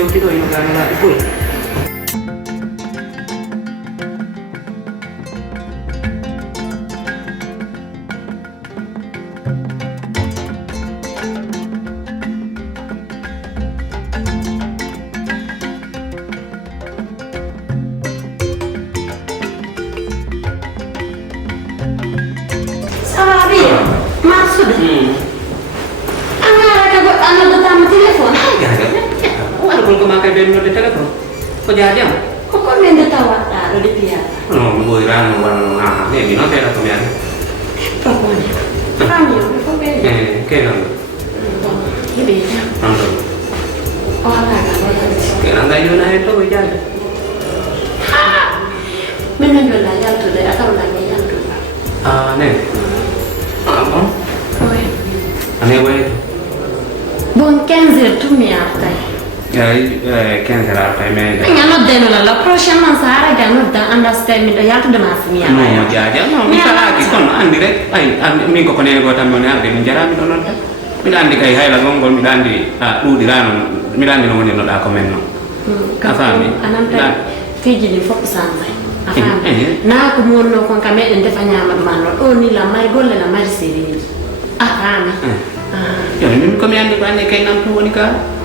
yewtiro ino gaanolaaɓe boyi. Kok jadi am? Kok mende tawa ta do di piata? No, mi vuoi rano quando na, mi non era come era. Propone. Fammi, kok bene. Che non? Che bene. Non so. Oh, raga, Che non dai una e tu jadi. Mende yo la yalto de atau la yalto. Ah, ne. Ah, bon. Oi. Ane we. Bon 15 tu mi atai. Che era per me. Hanno detto la prossima sera che hanno da understand da yalto de masmia. No, jadi. No, mi sarà che con andire. Mi ko ne go tamone arde mi jara mi non ta. Mi dandi kai hayla gongol mi dandi dudi rano mi dandi no woni no da ko menno. Ka fami. Ananta fiji ni fop sanzai. Afami. Na ko monno kon kame en defa nyama manno o ni la mai golle la mai seri. Afami. Yo mi ko mi andi ko ande kay nam to woni ka.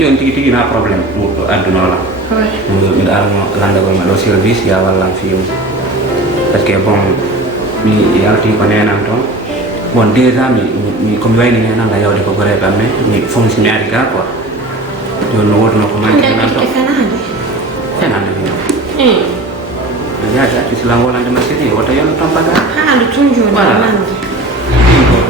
Yon tigi na problem do aduna la. Mi dal mo landa ko ma do service ya wala fi parce que bon mi yalti ko nenam to bon déjà mi ko mi wayni nena la yawde ko gore bamme mi fonctionnaire ga quoi yon no wodo ko man nan to fenande ya ja ci la wala ndama sedi wota yon tampaga lu tunju man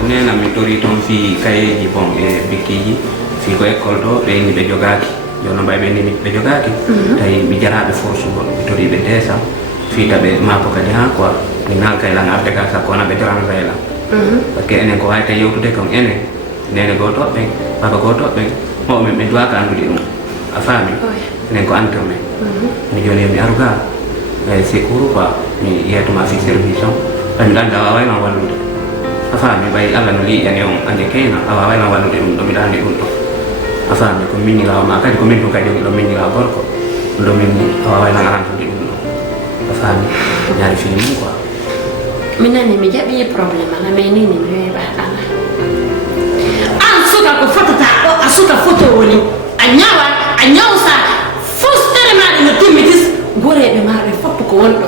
nena mi tori ton fi kayeji bon e bikiji fi ko école do be ni be jogaki jono bay be ni be jogaki tay mi jarabe force go mi tori be desa fi tabe ma ko kadi ha quoi ni nal kay la ngarte ka sa ko na be tran la parce que enen ko way tay yewtude kon enen nene go to be baba go to be mo me dwa ka andudi dum a fami enen ko antome mi joni mi aruga sekuru ba mi yeto ma fi service on dan da way ma walude a fami bay alla no li yani on ande kena awa way ma walude dum do mi dandi dum afami ko minni la ma kadi ko min to kadi do minni la gorko do minni awa way na ngaranto di dum afami ñaari fi ni quoi minani mi jabi problema la me ni mi ba ala an suka ko fotata o asuka foto woni anyawsa fustere ma no timitis gore be ma be foppo ko wondo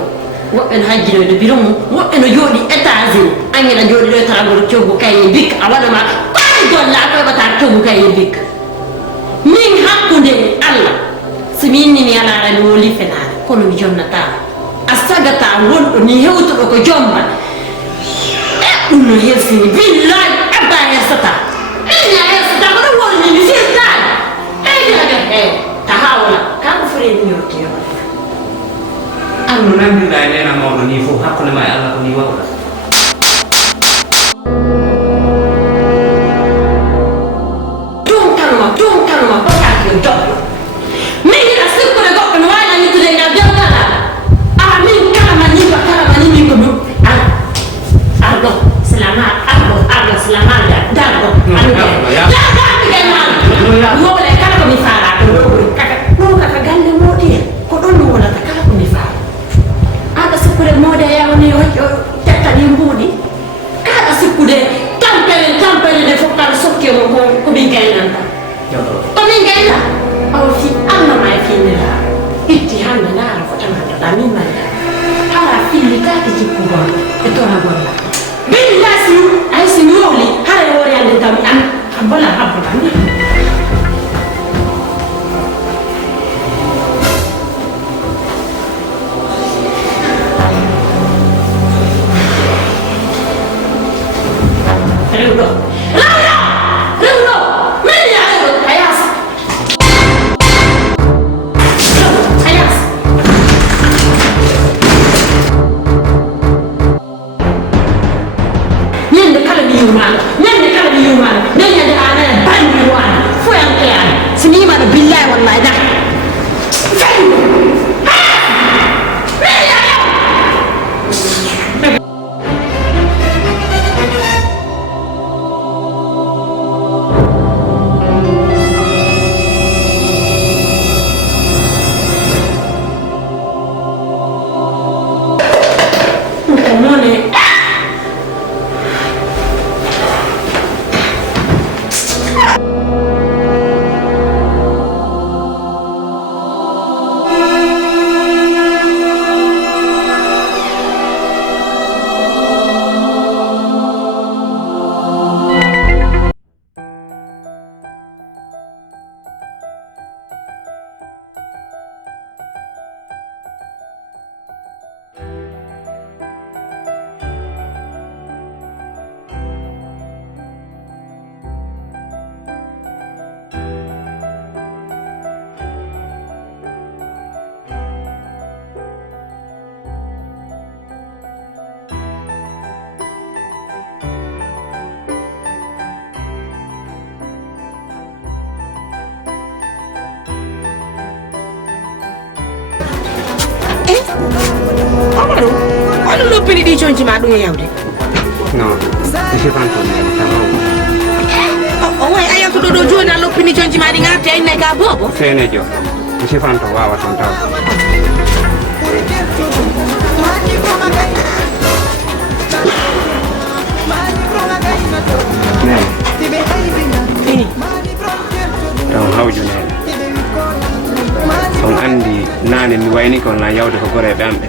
wobbe na hajjino de birum wobbe no jodi États-Unis angina jodi do tarago ciobu kay bik awala ma ko dolla ko bata ciobu kay bik min hakkunde Allah so min ni ala ran woli fenare kono mi jonnata astagata wondo ni hewto ko jomma dum no yesini billahi abba yasata ina yasata ko woni ni sista tahawla ka ko fure ni yotiyo anu nan dai nena mo ni fo hakkunde ma Allah ko ni wawla Omaro ono loppini ɗi coñci ma ɗum e yawde non mi sifanto o way a yaltuɗo ɗo joni a loppini coñci ma ɗi garti a innay ka boobo senejo mi sifanto wawa ton taw taw hawjunede on andi nane mi wayni ko na yawde ko goreɓe am ɓe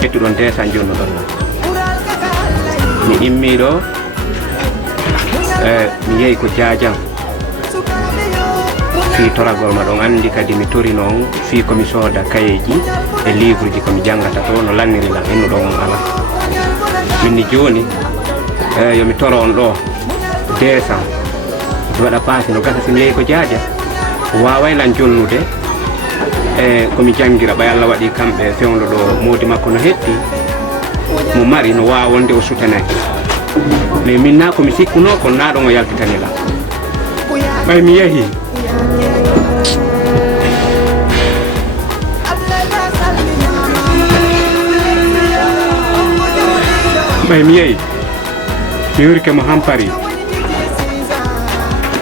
ƴettuɗon desa jonnuɗon na mi immiɗo mi yeehi ko Diadian fi toragol ma ɗon andi kadi mi tori noon fi komi sooda kayeji e livre ji komi jangata to no lanniri lan innuɗon on ala minni joni yomi toro on ɗo desa mi waɗa paasi no gasa somi yeehi ko Diadian waway lan jonnude e komi jangira ɓay Allah waɗi kamɓe fewndo ɗo modi makko no hetti mo mari no wawa wonde o sutanaki mais min na komi sikkuno kon na ɗon o yaltitanila ɓay mi yeehi ɓay mi yeehi mi yurike mo hampari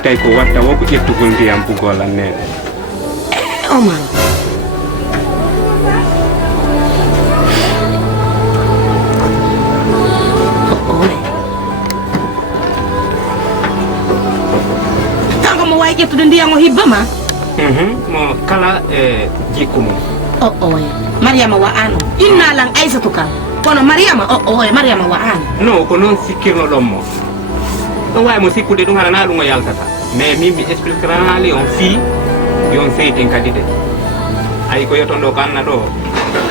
tawi ko watta wo ko ƴettugol ndiyam bugol annene Omar tanko mo wawi ƴettude ndiyam o hibba ma mo kala e jikku mum oye Mariama wa ano innalan Aissatou kam kono Mariama oye Mariama wa ano non ko noon sikkirnoɗon mo ɗon wawi mo sikkude ɗum haɗana ɗum o yaltata mais min mi expliquerali on fii yon seytin kadi de ayi ko yeton ɗo ko anna ɗo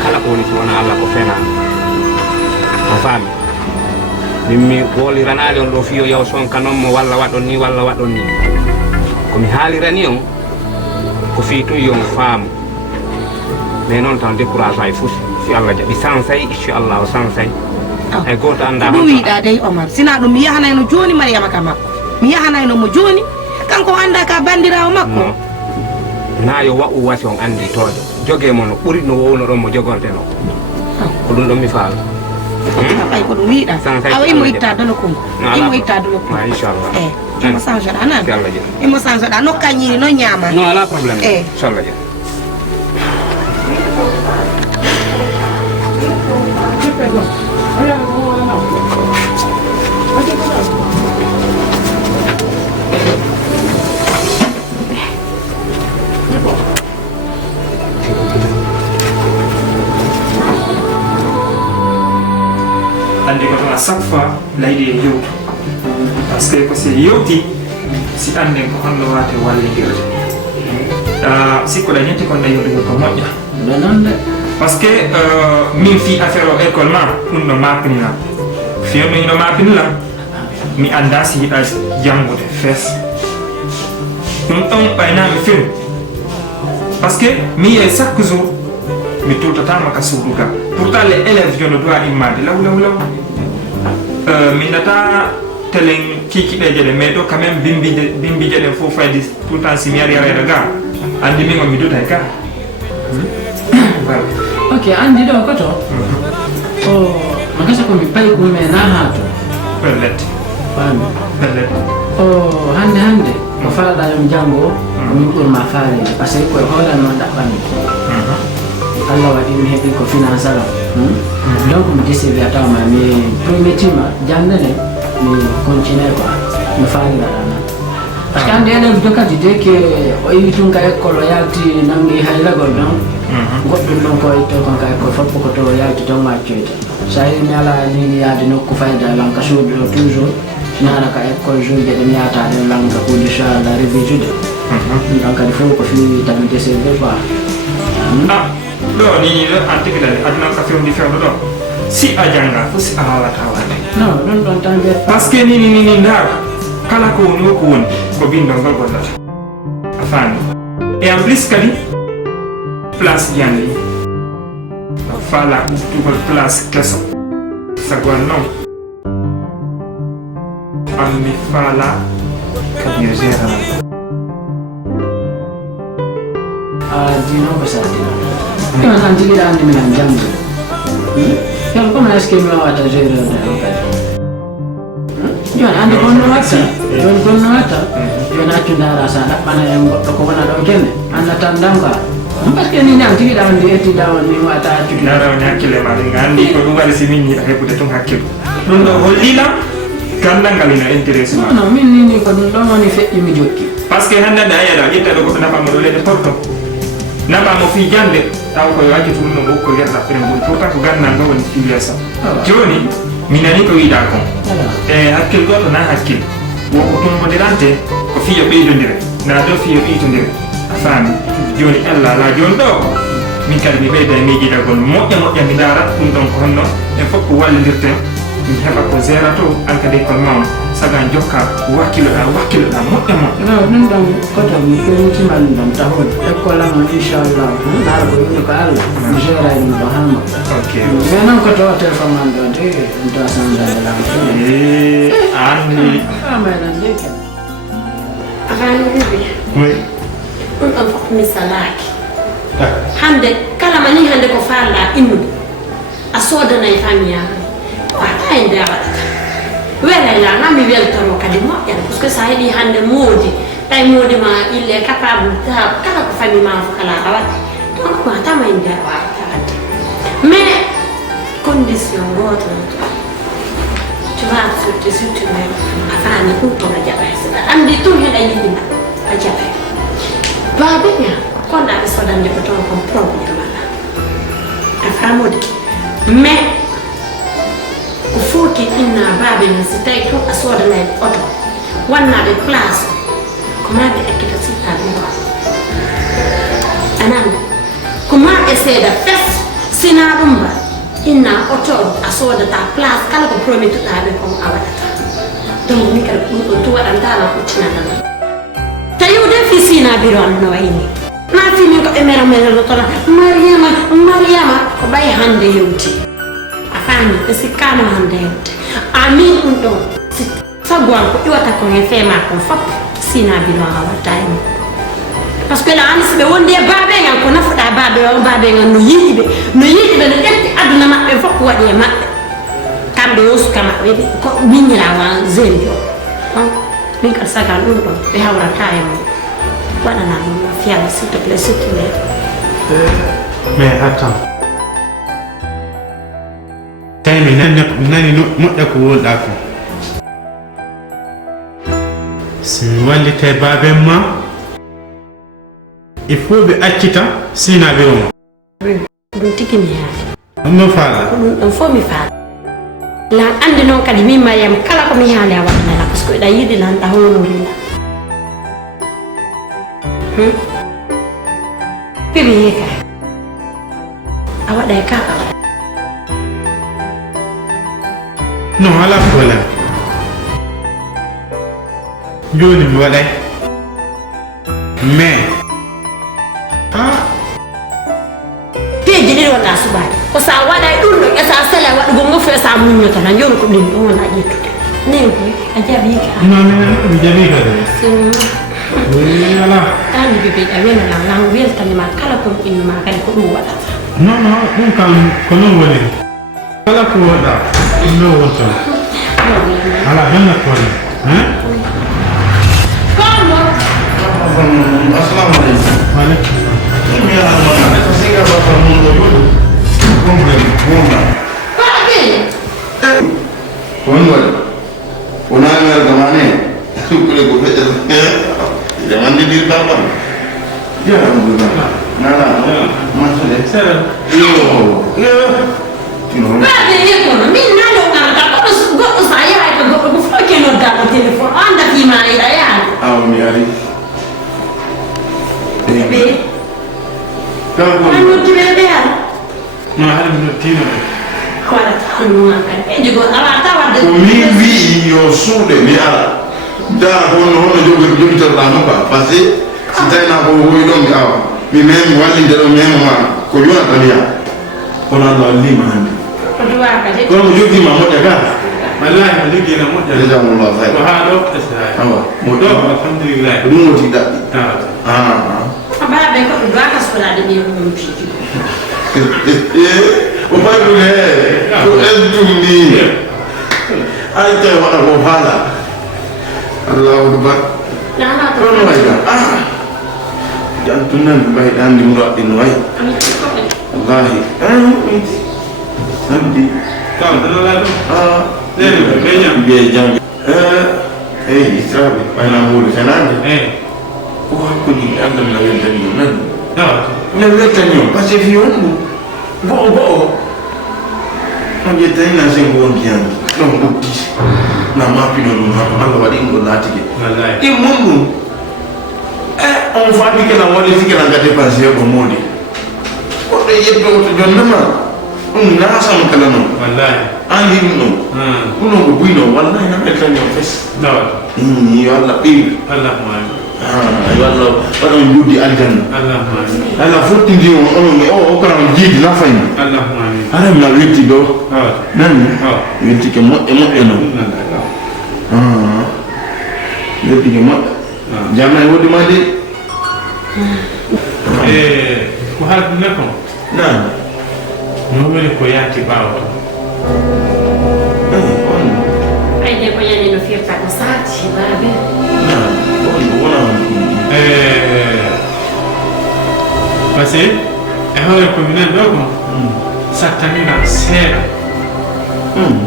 kala ko woni so wona Allah ko fenani o faami min mi woliranali on ɗo fiyo yaw sonka noon mo walla waɗon ni walla waɗon ni komi haalirani on ko fii tun yon faamu mais noon tan décourage ay fof si Allah jaɓi sansay inchallah o sansay ay goto anda ɗum wiiɗa dey Omar sina ɗum mi yahanayno joni Mariama ka makko mi yahanayno mo joni kanko anda ka bandirawo makko na yo wa'u wasi on andi toojo jogue mo no ɓuri no wowno ɗon mo jogorteno ko ɗum ɗon mi faala ɓay ko ɗum wiiɗa awa imo itta dolo konko imo itta dolo konko inchallah imo changeɗa nan inchallah je imo changeɗa nokka ñiri no ñama non ala probléme inchallah je andi ko à chaque fois laydi e yewtu par ce que ko si yewti si anden ko honno wate wallidirde sikkuɗa ñetti kon yewtugo ko moƴƴa non parce que min fi affaire o école ma ɗum ɗo mapinina fiyonno ino mapinilam mi anda si yiɗa jangude fees ɗum ɗon ɓaynami film parce que mi yiye chaque jour mi tutatama ka suudu ga pourtant les élèves jono doit immade law law law min nata telen kikiɗeje ɗe mais ɗo quand même bimbije ɗen fof faydi tout le temps si mi ari arede ga andi min o mi dutay ga voilà ok andi ɗo koto o magasa komi payi ɗum e na hato bellette fami bellette o hande ko falaɗa yom janggo min ɓurma faalede par ce que koye hoolal noon ɗaɓɓanmi Allah waɗi mi heeɓi ko financial donc mi décider a tawma mi premier tima jangdene mi continue quoi mi faaliraɗana par ce que hande élève de kadi dès que o iwi tun ka école o yalti nangi hayragol ɗon goɗɗum ɗon ko itto kon ka école foppo ko to o yalti ton waccoyta sa yi mi ala ni yaade nokku fayda lanka suudu o toujours nana ka école jour je ɗen yata ɗen lanka kuuɗi la révijude ɗon kadi fof ko fi tami décider quoi ɗo ni ɗo an tigilade aduna ka fewndi fewɗo ɗo si a janga fo si a wawata wade non ɗon ɗon tan wiyat par ce que ni ndara kala ko woni wo ko woni ko bindol ngol gollata a faami et en plus kadi place jandi fala uftugol place keso sagol noon an mi faala kadi yo géranal a dino ko sa dino. Yung antigiraan ni Milan Jambo. Yung kung nais kayo mga wata zero na yung kaya. Yun, andi ko na wata. Yun ko na wata. Yun action na rasa na mana yung ko na daw kene. Anda tandang ka. Parce que ni nang tigiraan di eti daw ni wata action. Na raw nyakile mari ngandi ko dugal si minni ay ko detong hakkil. Dum do hollila gandang galina interesse ma. Non, min ni ko dum do woni fe mi jokki. Parce que handa da yada yetta do ko na famo le de porto. Na ba mo fi jande taw ko yaji fu no ko yerda pre mbul to ka ko ganna do woni filiasa. Joni minani ko ida ko. Hakkil go to na hakkil. Wo ko dum mo dirante ko fiya beydondire. Na do fiya beydondire. Afami joni alla la jon do min kadi mi beyda mi jida gon moƴƴa mi dara ɗum ɗon ko honno en fof ko wallidirte mi heɓa ko zérato an kadi kon mawno sagan jokka wakkiloɗa moƴƴa Non, non dam koto mi ko ci man dam taxul école am inshallah dara ko yoni ko Allah mi gera ni do hamma. ok Mais non koto téléphone man do de do sanda la. anni Mais nan de ken. Afani bibi. oui Ɗum ɗon fof misalaki. Hande kala mani hande ko falla innude a sodanayi famille wata e nde a waɗata welayla ngam mi weltano kadi moƴƴata par ce que sa heeɗi hande moodi tawi moodi ma il est capable kala ko famille ma fof kala a waɗi donc watama e nde a wawata wadde mais condition goto tu vas surtout a faami ɗum ɗon a jaɓay saɗa andi tum heɗa yiɗima a jaɓay babeña konda ɓe sodande ko toon kon probléme ala a famude mais ko foti inna baabe men si tawi to a sodanaɓe oto wannaɓe place ko ma ɓe ekkita sittaɓe ɗo anani ko ma ɓe seeɗa fes sina ɗum ba inna oto a sodata place kala ko promituɗaɓe kon a waɗata donc mi kadi ɗum ɗon to waɗantama ɓuttinanama tawi o defi sina biro an no wayni ma fini ko ɓe mera tola mariama ko ɓay hande yewti a faami ɓe sikkano hande yewte amin ɗum ɗon si sagu an ko ƴiwata kon e fema kon fop sina biro an a watta e mum par ce que la andi siɓe wondi e babegal ko nafuɗa babegal no yiiɗiɓe no ƴetti aduna maɓɓe fof waɗi e maɓɓe kamɓe yo suka maɓɓe ko miñirawa zeri o donc min kadi sagal ɗum ɗon ɓe hawrata e mum waɗana ɗum no fiyama s'il te plaît s'il te plaît. Mais attends tawi mi nani moƴƴa ko wolɗa ko si mi wallita e baben ma il faut ɓe accita sinaɓe o ma ɗum tigi mi yaade ɗum no faala ko ɗum ɗon fof mi faala lan andi noon kadi min mariam kala ko mi haali a waɗanala par ce que ɗa yiɗi lan ɗa honolila piɓe heka a waɗa e ka a waɗa non ala problème joni mi waɗay mais peeji ɗiɗi wonɗa suɓaade ko sa waɗay ɗum ɗo ƴesa sele waɗugo ngofu e sa muñotana joni ko ɗin ɗum wona ƴettude nen koy a jaɓi ka non mi jaɓi kadi ala andi bibiɗa welana lan weltanima kala kon innuma kadi ko ɗum waɗata non ɗum kam ko non woni kala ko waɗa ɗum ɗo wonton ala benna problème Assalamu alaikum. waaleykum Mimi ana kasika baba mungu yodo. Bomba. Bomba. Unaanza gamane. Kule kupeta. Jangan di diri baba. Ya alhamdulillah. Nala. Masuk sera Yo. baade yekono min nano ngarata goɗɗo sa yahay ko goɗɗo ko fof kenoddaɗo téléphone o anda fima eɗa yaade Aw mi ari. ɓe Kamu. an noddiɓe ɓe ara non haɗa mi nottino de waɗata hannuma kadi ɓe jogo awata wadde Ko min wi yo suude mi ara. Da hono jogitorɗa no ka par ce que si tawina ko woyi ɗon mi awa mi memi wallinde ɗo mema ma ko yonata miya kono Allah wallima hande ko duwa kadi kono mo joggima moƴƴa ga wallahi mi liggina moƴƴa jazakumullah ko hayr haa ɗo esa awa ɗo alhamdulillah ɗum woti daɗɗi tarata ah baɓe ben ko do aka sura de ni ko piki o pai ko ne ko endumi ay te wa ko hala Allahu akbar na to no ay jantunan bai dan di murat din wai wallahi nanti Kau terlalu Bejang Israel Paina mulu sanande aku ni anda melawin tadi nan melawin tadi pasti fionu bo nanti tadi nasi ngon kian no bukti nama pino no Allah wadi ngon lati ke mungu on fabi ke na wali fikira ngade passer ko modi ko de yebdo to jonnama na sam kala no wallahi andi no kuno go buino wallahi na metra ni office dawa walla bi Allah ma walla wala yudi aljanna Allah ma ala futti ndi on o karam jidi na fayni Allah ma ala na witti do nan witti ke mo e mo eno witti ke mo jamay wodi ma de ko hal ne ko nan no wele ko yati bawo ay de ko yani no firta ko sati barabe parce que hore ko minen do ko satani na sera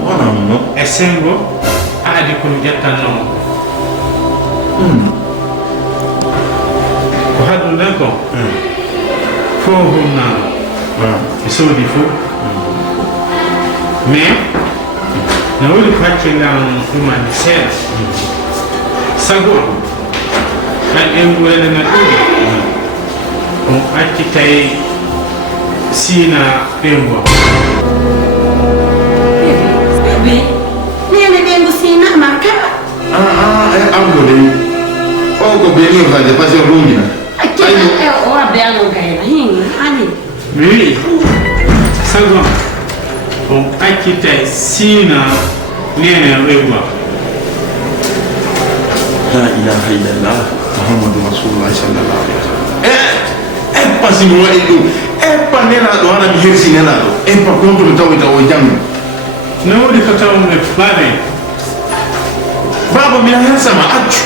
wala no e sengo aadi ko jettanno ko hadu len ko fo hunna e soodi fo mais na woni ko hakkilan ɗumande seeɗa sago kan en ɓurene na ɗuɗi on accitay siina ɓengo bebe nene ɓengo sina maka amgo de o ko beni o hade parce que rungina o abe ano gayna hin ani oui sago on accitay siina nene ɓengo la ilaha illallah muhammadu rasulullah sallallahu alaihi wasallam pasi mo wadi dum pa nena do ana mi hersi nena do pa konto mi tawi tawo jam no wodi ko taw ne babe baba mi hersa ma accu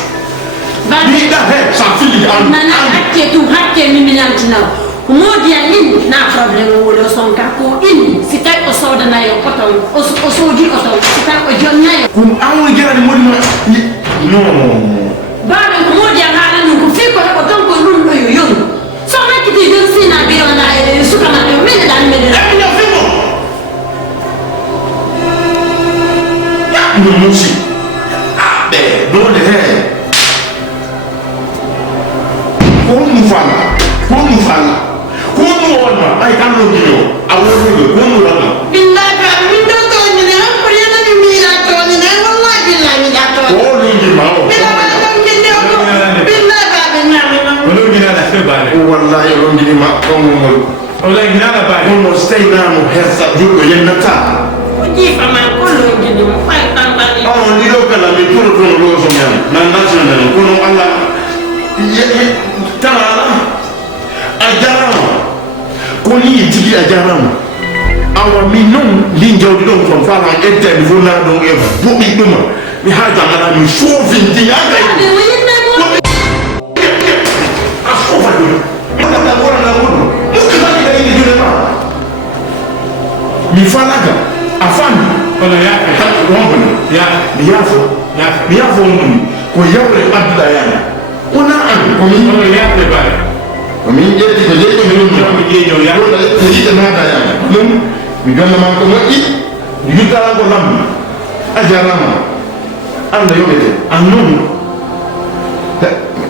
mi da he sa fili an nana hakke tu hakke mi milantina modi alin na problem wala son ka ko in sita o soda na yo koton o sodi o to sita o jonna yo kum awu gera ni modi no baba ko modi ala ni ko fi ko ko ton ko lun do yo so ma kiti dun sina bi ona e suka na yo men dan men ya fimo ya no musi be do de he ko mu fala ko mu wona ay kan lo diyo awu ko mu wona billahi ba min do to ni na ko yana ni mi la to ni na wallahi billahi mi la to ko lo di ma o wala gina da fe bale wallahi lo di ma ko mo wala gina da bale mo stay na mo hersa juko yenata ko ji fa ma ko lo ni mo fa tan ba ni on di do kala mi turo to lo so mi na national ko no alla tara ajarama ko ni tigi ajarama awa mi non li jawdi don ko fala eten vona don e bobi duma mi haja ngala mi shofi ndi aga be woni na mo asofa do mata ta bora na mudu muske bani da ni jure ma mi falaga afani wala ya ta wongo ya mi yafo mun ko yawre abda yana ona an ko mi wala ya fe bale mi jetti ko jetti mi dum mi jeejo ya ko da jetti na da yana dum mi gonna ma ko ngati mi yutala ko lam ajarama anda yobete annum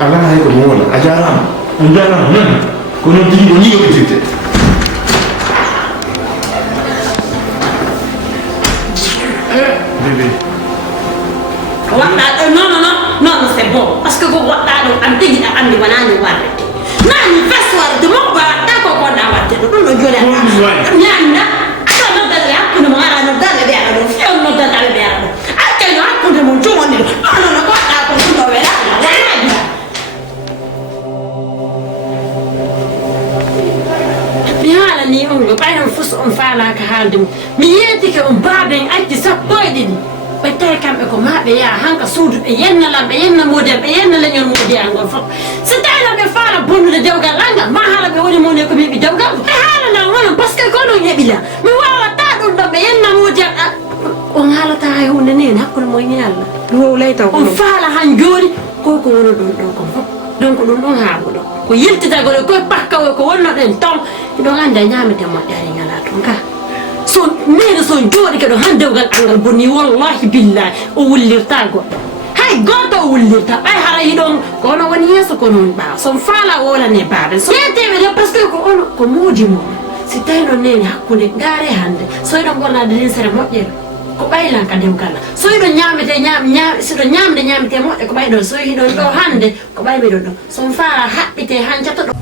ala na ko mo wala ajarama nan ko no dingo ni yobete bébé non c'est bon parce que ko wata do am tigi da andi wanani warde nani faswar de mo ba ta ko ko da warde do no jole nyanda ata no da ya ko no ara no da le be ara do fi no da le be ara do ata no ko de mo jumo ni no ko ta ko no be ara ni on go ɓayno fus on faalaka haalde mum mi yeetike on baabe en acci sappo e ɗiɗi ɓe tawi kamɓe ko maɓe yaha hanka suudu ɓe yennalam ɓe yenna model ɓe yenna leñol modiyal ngol fof so tawino ɓe faala bonnude dewgal angal ma haala ɓe woni moni komi heeɓi dewgal e haalanal wonon par ce que ko ɗon heeɓila mi wawata ɗum ɗon ɓe yenna modiyal on haalata hay hunde ni hen hakkude moyn e Allah wowlay taw on faala han jooni ko woni ɗon ɗon kon fof donc ɗum ɗon haaluɗo ko yiltitagol e koye pakkawo ko wonnoɗen tom ɗon andi a ñamete moƴƴari ngala toon ka so mene son jooɗi keɗo han dewgal angal bonni wallahi billahi o wullirta goɗɗo hay goto o wullirta ɓay hara yiɗon ko ono woni yeeso kono woni ɓaawa son faala wolane baaɓe so yeteɓe de par ce que ko ono ko moodi mum si tawi noon nene hakkude gaare hande so yiɗon ɓornade linsere moƴƴere ko ɓaylan ka dewgal so yiɗon ñamete siɗo ñamde ñamete moƴƴe ko ɓayɗon so yiɗon ɗo hande ko ɓaymiɗon ɗo son faala haɓɓite han cattoɗo